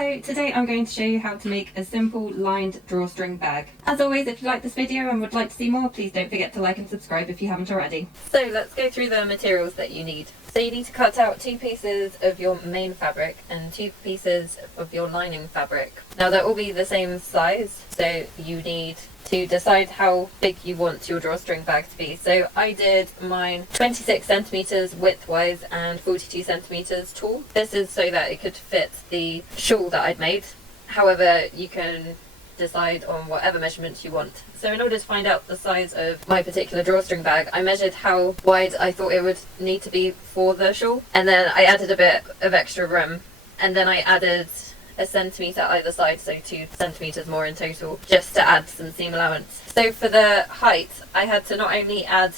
Hello, today I'm going to show you how to make a simple lined drawstring bag. As always, if you like this video and would like to see more, please don't forget to like and subscribe if you haven't already. So let's go through the materials that you need. So you need to cut out 2 pieces of your main fabric and 2 pieces of your lining fabric. Now they'll all be the same size, so you need to decide how big you want your drawstring bag to be. So I did mine 26 centimeters widthwise and 42 centimeters tall. This is so that it could fit the shawl that I'd made. However, you can decide on whatever measurements you want. So in order to find out the size of my particular drawstring bag, I measured how wide I thought it would need to be for the shawl, and then I added a bit of extra rim, and then I added a centimetre either side, so 2 centimetres more in total, just to add some seam allowance. So for the height, I had to not only add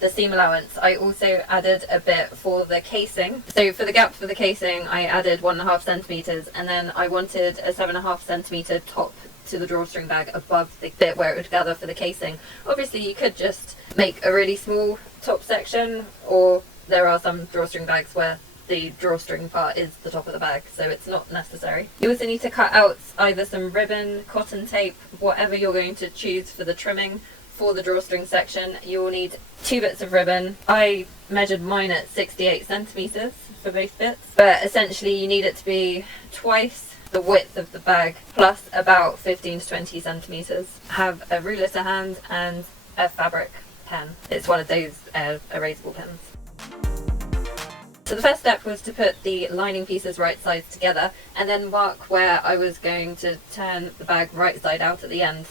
the seam allowance, I also added a bit for the casing. So for the gap for the casing, I added 1.5 centimetres, and then I wanted a 7.5 centimetre top to the drawstring bag above the bit where it would gather for the casing. Obviously you could just make a really small top section, or there are some drawstring bags where the drawstring part is the top of the bag, so it's not necessary. You also need to cut out either some ribbon, cotton tape, whatever you're going to choose for the trimming. For the drawstring section, you will need 2 bits of ribbon. I measured mine at 68 centimetres for both bits, but essentially you need it to be twice the width of the bag plus about 15 to 20 centimetres. Have a ruler to hand and a fabric pen. It's one of those erasable pens. So the first step was to put the lining pieces right sides together and then mark where I was going to turn the bag right side out at the end.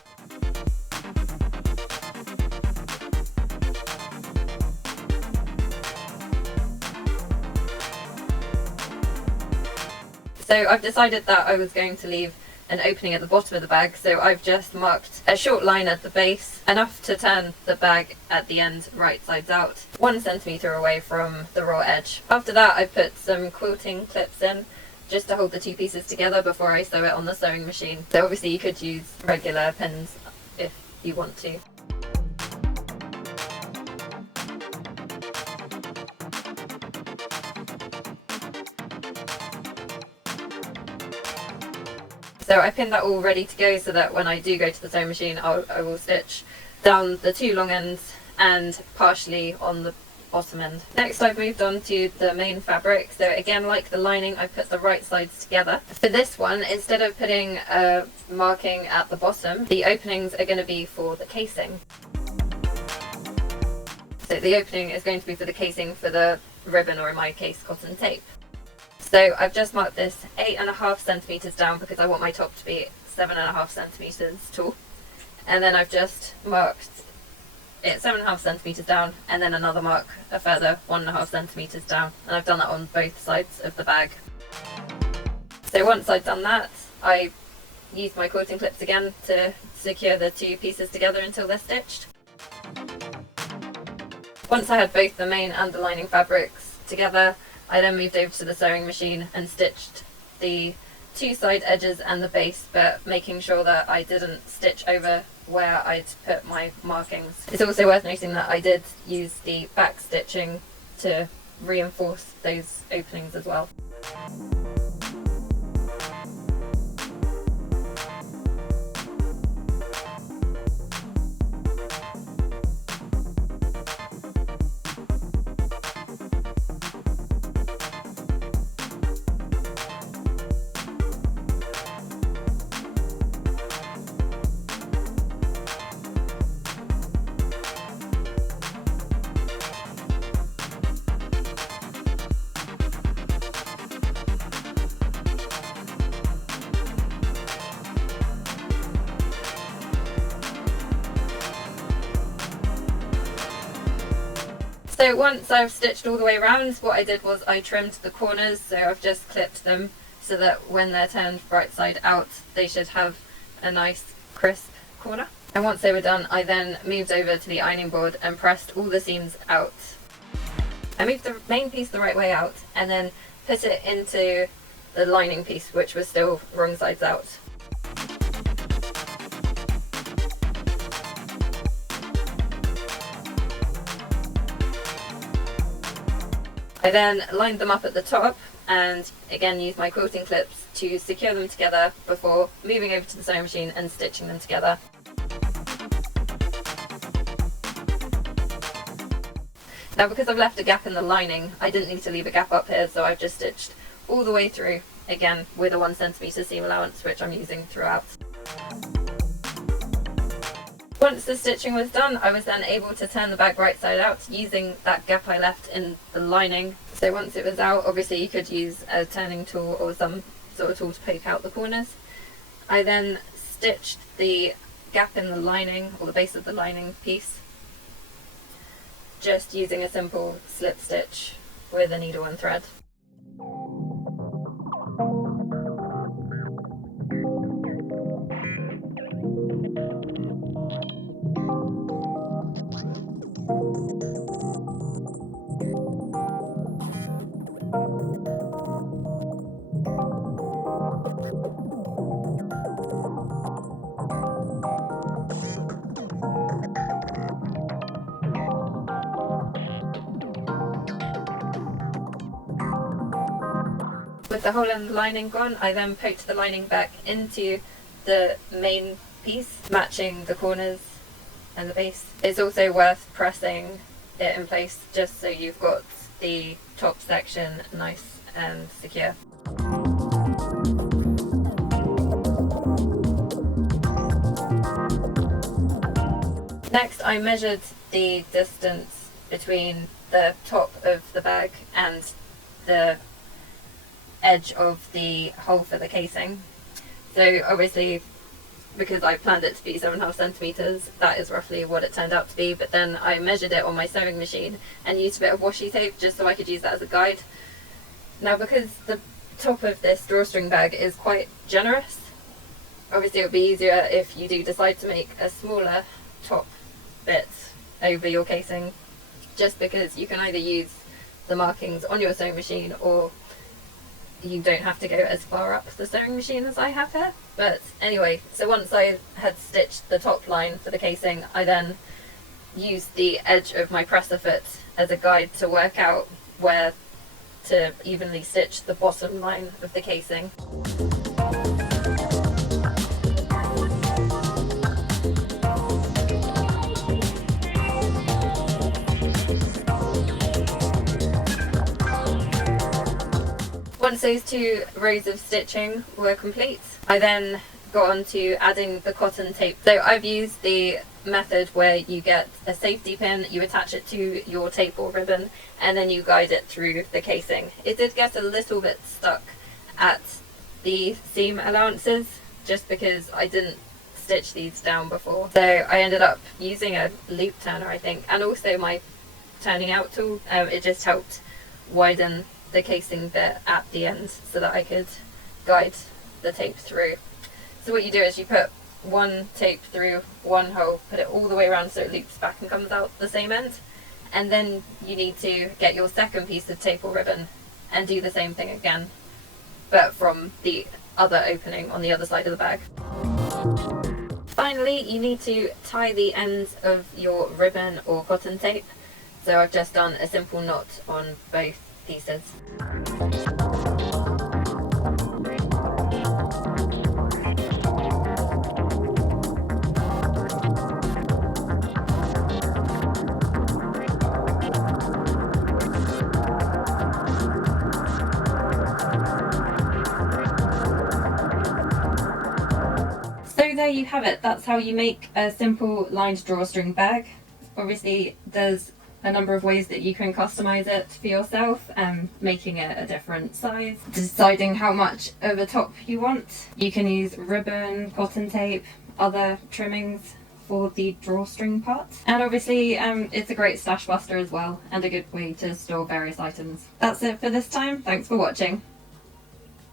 So I've decided that I was going to leave an opening at the bottom of the bag, so I've just marked a short line at the base, enough to turn the bag at the end right sides out, 1 centimetre away from the raw edge. After that I put some quilting clips in, just to hold the 2 pieces together before I sew it on the sewing machine. So obviously you could use regular pins if you want to. So I pinned that all ready to go so that when I do go to the sewing machine, I will stitch down the 2 long ends and partially on the bottom end. Next I've moved on to the main fabric. So again, like the lining, I put the right sides together. For this one, instead of putting a marking at the bottom, the openings are going to be for the casing. So the opening is going to be for the casing for the ribbon, or in my case, cotton tape. So I've just marked this 8.5 centimetres down because I want my top to be 7.5 centimetres tall. And then I've just marked it 7.5 centimetres down, and then another mark a further 1.5 centimetres down. And I've done that on both sides of the bag. So once I've done that, I used my quilting clips again to secure the 2 pieces together until they're stitched. Once I had both the main and the lining fabrics together, I then moved over to the sewing machine and stitched the 2 side edges and the base, but making sure that I didn't stitch over where I'd put my markings. It's also worth noting that I did use the back stitching to reinforce those openings as well. So once I've stitched all the way around, what I did was I trimmed the corners, so I've just clipped them so that when they're turned right side out, they should have a nice crisp corner. And once they were done, I then moved over to the ironing board and pressed all the seams out. I moved the main piece the right way out and then put it into the lining piece, which was still wrong sides out. I then lined them up at the top and again used my quilting clips to secure them together before moving over to the sewing machine and stitching them together. Now, because I've left a gap in the lining, I didn't need to leave a gap up here, so I've just stitched all the way through, again with a 1 cm seam allowance, which I'm using throughout. Once the stitching was done, I was then able to turn the bag right side out using that gap I left in the lining. So once it was out, obviously you could use a turning tool or some sort of tool to poke out the corners. I then stitched the gap in the lining, or the base of the lining piece, just using a simple slip stitch with a needle and thread. With the hole in the lining gone, I then poked the lining back into the main piece, matching the corners and the base. It's also worth pressing it in place just so you've got the top section nice and secure. Next, I measured the distance between the top of the bag and the edge of the hole for the casing. So obviously, because I planned it to be 7.5 centimeters, that is roughly what it turned out to be, but then I measured it on my sewing machine and used a bit of washi tape just so I could use that as a guide. Now, because the top of this drawstring bag is quite generous, obviously it would be easier if you do decide to make a smaller top bit over your casing, just because you can either use the markings on your sewing machine or you don't have to go as far up the sewing machine as I have here. But anyway, so once I had stitched the top line for the casing, I then used the edge of my presser foot as a guide to work out where to evenly stitch the bottom line of the casing. Once those 2 rows of stitching were complete, I then got on to adding the cotton tape. So I've used the method where you get a safety pin, you attach it to your tape or ribbon, and then you guide it through the casing. It did get a little bit stuck at the seam allowances, just because I didn't stitch these down before. So I ended up using a loop turner, I think, and also my turning out tool. It just helped widen the casing bit at the end so that I could guide the tape through. So what you do is you put one tape through one hole, put it all the way around so it loops back and comes out the same end, and then you need to get your second piece of tape or ribbon and do the same thing again, but from the other opening on the other side of the bag. Finally, you need to tie the ends of your ribbon or cotton tape. So I've just done a simple knot on both pieces. So there you have it. That's how you make a simple lined drawstring bag. Obviously there's a number of ways that you can customize it for yourself, making it a different size, deciding how much of a top you want. You can use ribbon, cotton tape, other trimmings for the drawstring part. And obviously it's a great stash buster as well, and a good way to store various items. That's it for this time. Thanks for watching.